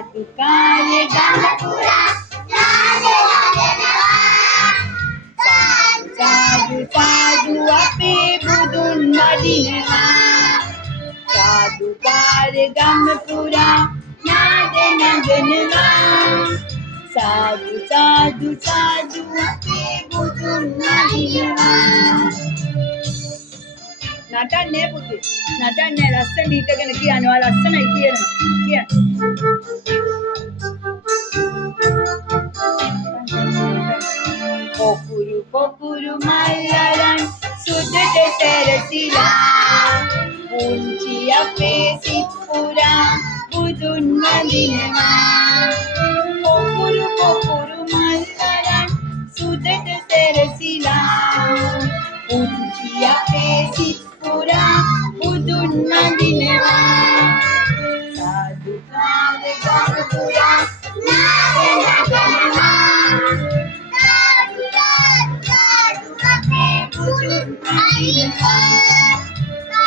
සාදුකාරය ගම පුරා සාදු සාදු අපේ බුදුන් වඩිනවා. සාදුකාරය ගම පුරා නාද නගනවා. සාදු සාදු සාදු අපේ බුදුන් වඩිනවා. නටන්නේ පුතේ. නටන්නේ ලස්සන හිටගෙන කියනවා. ලස්සනයි කියනවා. කියන්න. පොකුරු පොකුරු මල් අරන් සුදට සැරසිලා පුංචි අපේ සිත් පුරා බුදුන් වඳිනවා. පොකුරු පොකුරු මල් අරන් සුදට සැරසිලා පුංචි අපේ සිත් පුරා බුදුන් වඳිනවා. සාදුකාරය ගම පුරා නාද නගනවා.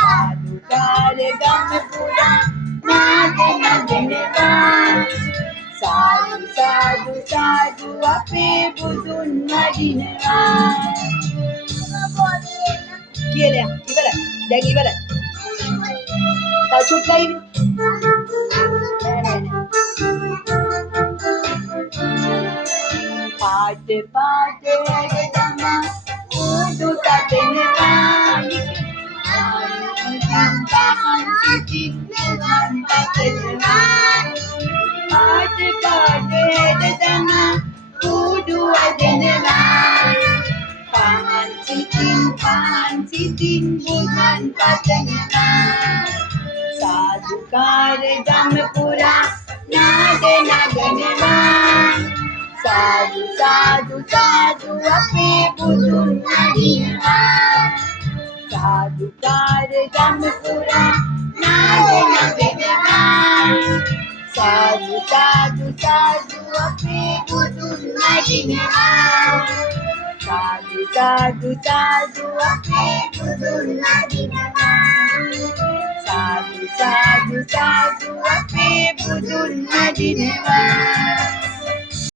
සාදුකාරය ගම පුරා නාද නගනවා. සාදු සාදු සාදු අපේ බුදුන් වඩිනවා. කියලා ඉවරයි. දැන් ඉවරයි. තව චුට්ටයි. පාට පාට ඇදලා උඩු තදෙනවා. පාට පාට ඇදලා උඩු අදෙනවා. පහන් සිතින් බුදුන් පතනවා. සාදුකාරය ගම පුරා නාද නගනවා. සාදු සාදු සාදු අපේ බුදුන් වඩිනවා. සාදුකාරය ගම පුරා නාද නගනවා. සාදු සාදු සාදු අපේ බුදුන් වඩිනවා. සාදු සාදු සාදු අපේ බුදුන් වඩිනවා. සාදු සාදු සාදු අපේ බුදුන් වඩිනවා.